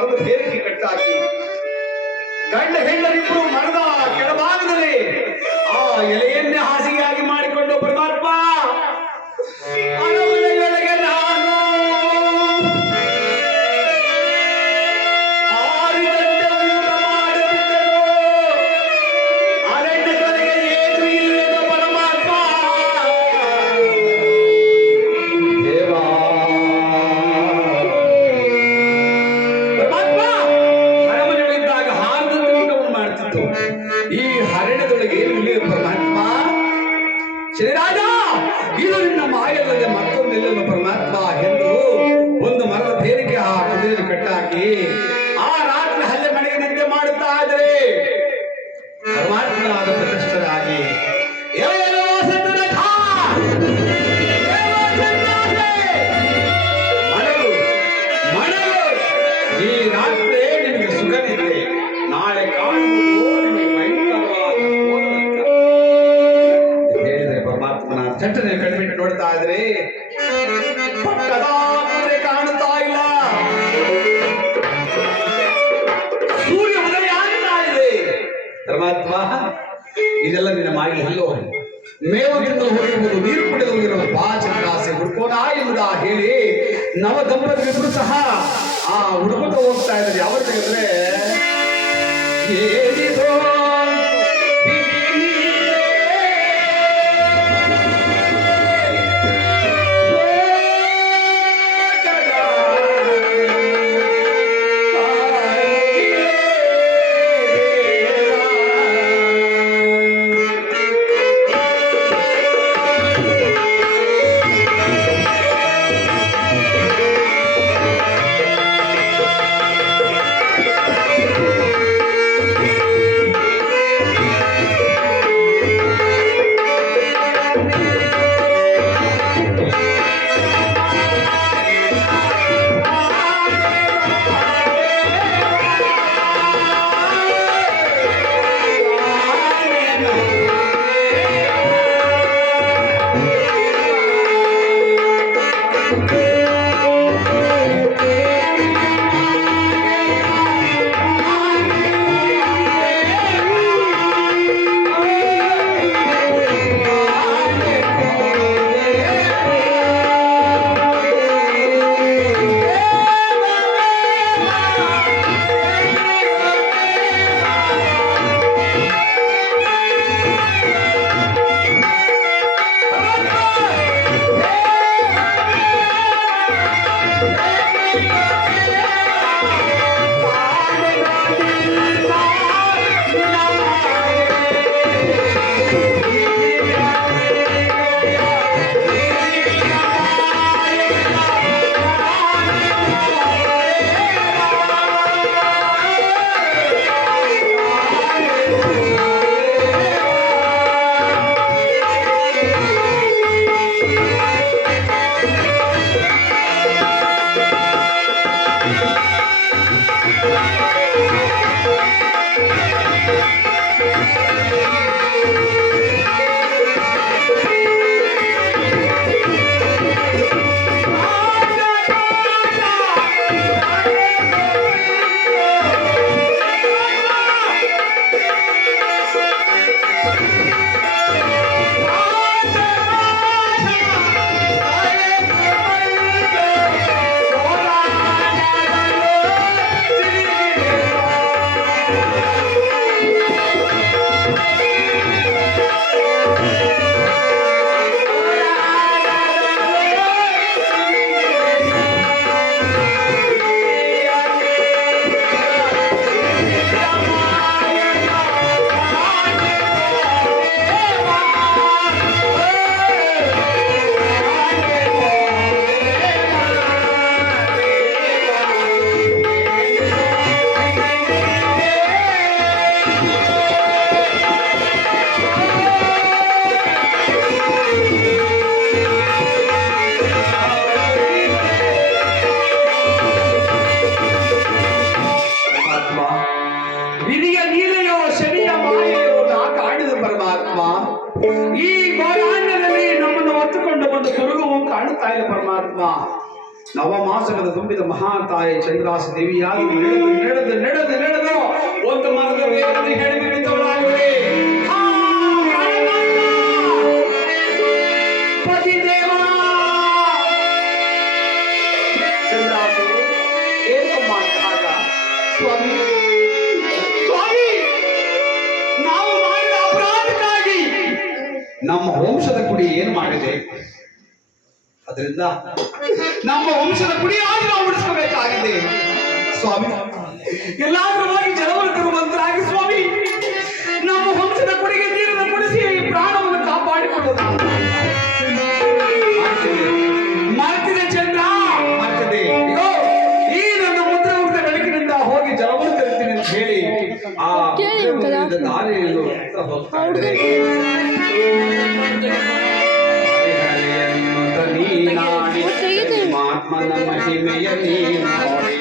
ಮರದ ಬೇರಿಗೆ ಕಟ್ಟಾಕಿ ಗಂಡ ಹೆಂಡರಿಬ್ಬರು ಮರದ ಕೆಳಭಾಗದಲ್ಲಿ ಆ ಎಲೆಯನ್ನೇ ಹಾಸಿಗೆಯಾಗಿ ಮಾಡಿಕೊಂಡು ಪರಮಾತ್ಮ ಅರಮನೆಯೊಳಗೆ ನಾನು ಆರಿದಂತೆ ಊಟ ಮಾಡುತ್ತಿದ್ದೆನು. ಅರಣ್ಯದೊಳಗೆ ಏನು ಇಲ್ಲದ ಪರಮಾತ್ಮ ದೇವಾ ಪರಮಾತ್ಮ ಅರಮನೆಗಳಿದ್ದಾಗ ಹಾರದಂತೆ ಊಟವನ್ನು ಮಾಡ್ತಿತ್ತು. ಈ ಹರಣ್ಯದೊಳಗೆ ಏನು ಇಲ್ಲ ಪರಮಾತ್ಮ. ಶ್ರೀರಾಜ ಇದು ನಿನ್ನ ಮಾಯಲ್ಲದೆ ಮತ್ತೊಂದೆಲ್ಲ ಪರಮಾತ್ಮ ಎಂದು ಒಂದು ಮರದ ಬೇರಿಗೆ ಆ ಕುದುರೆ ಕಟ್ಟಾಕಿ ಆ ರಾತ್ರಿ ಹಲ್ಲೆ ಮನೆಗೆ ನಿದ್ದೆ ಮಾಡುತ್ತಾ ಇದ್ರೆ ಪರಮಾತ್ಮನಾದ ಪ್ರತಿಷ್ಠರಾಗಿ ಮಣಲು ಮಣಲು ಈ ರಾತ್ರಿ ನಿಮಗೆ ಸುಖನಿದೆ, ನಾಳೆ ಕಾಣುವುದು ನಿಮಗೆ ಭಯಂಕರವಾದ ಹೇಳಿದರೆ ಪರಮಾತ್ಮನ ಚಟ್ಟನೆ ಕಣ್ಬಿಟ್ಟು ನೋಡ್ತಾ ಇದ್ರೆ ಪಕ್ಕದ ಕುದುರೆ ಕಾಣುತ್ತಾ ಇಲ್ಲ. ಸೂರ್ಯ ಉದಯ ಆಗ್ತಾ ಇದೆ. ಪರಮಾತ್ಮ ಇದೆಲ್ಲ ನಿನ್ನ ಮಾಗಿ ಹಲ್ಲೋ ಮೇವು ತಿಂದು ಹೋಗಿರುವುದು, ನೀರು ಕುಡಿದು ಹೋಗಿರುವ ಬಾ ಚಂದ್ರಾಸೆ ಹುಡ್ಕೋಣ ಎಂಬುದ ಹೇಳಿ ನವ ದಂಪತಿಗಳು ಸಹ ಆ ಹುಡುಕುತ್ತ ಹೋಗ್ತಾ ಇದ್ದಾರೆ. ಯಾವತ್ತಿಗೆ ಏನಿದೋ ಈ ಗೋರಾಣ್ಯದಲ್ಲಿ ನಮ್ಮನ್ನು ಹೊತ್ತುಕೊಂಡು ಬಂದು ದುರ್ಗವು ಕಾಣುತ್ತಾ ಇಲ್ಲ ಪರಮಾತ್ಮ. ನವಮಾಸಗಳ ತುಂಬಿದ ಮಹಾತಾಯಿ ಚಂದ್ರಾಸ ದೇವಿಯಾಗಿ ನಡೆದು ಒಂದು ಮರದ ಮೇಲೆ ಹೆಣ್ಣು ಬಿದ್ದವಳಾಗಿವೆ. ಪತಿದೇವ ಚಂದ್ರಾಸೆ ಏನಮ್ಮ ಅಂದಾಗ, ಸ್ವಾಮಿ ಸ್ವಾಮಿ, ನಾವು ಮಾಡಿದ ಅಪರಾಧಕ್ಕಾಗಿ ನಮ್ಮ ವಂಶದ ಕುಡಿ ಏನು ಮಾಡಿದೆ? ಅದರಿಂದ ನಮ್ಮ ವಂಶದ ಕುಡಿಯಾಗಿ ನಾವು ಉಳಿಸಬೇಕಾಗಿದೆ ಸ್ವಾಮಿ. ಎಲ್ಲಾದ್ರೂ ಹೋಗಿ ಜಲವನ್ನು ತರುವಂತರಾಗಿ ಸ್ವಾಮಿ, ನಮ್ಮ ವಂಶದ ಕುಡಿಗೆ ನೀರನ್ನು ಕುಡಿಸಿ ಪ್ರಾಣವನ್ನು ಕಾಪಾಡಿಕೊಳ್ಳೋದು ಮಾಡ್ತಿದೆ ಚಂದ್ರ, ಮಾಡ್ತಿದೆ. ಈ ನನ್ನ ಮುದ್ರೆ ಉಳಿದ ಬೆಳಕಿನಿಂದ ಹೋಗಿ ಜಲವನ್ನು ತರುತ್ತೀನಿ ಅಂತ ಹೇಳಿ ಆ ದಾರಿಯನ್ನು ಹೋಗ್ತಾರೆ. ನೀನಾಡಿ ಮಾತ್ಮನ ಮಹಿಮೆಯ ನೀ ನೋಡಿ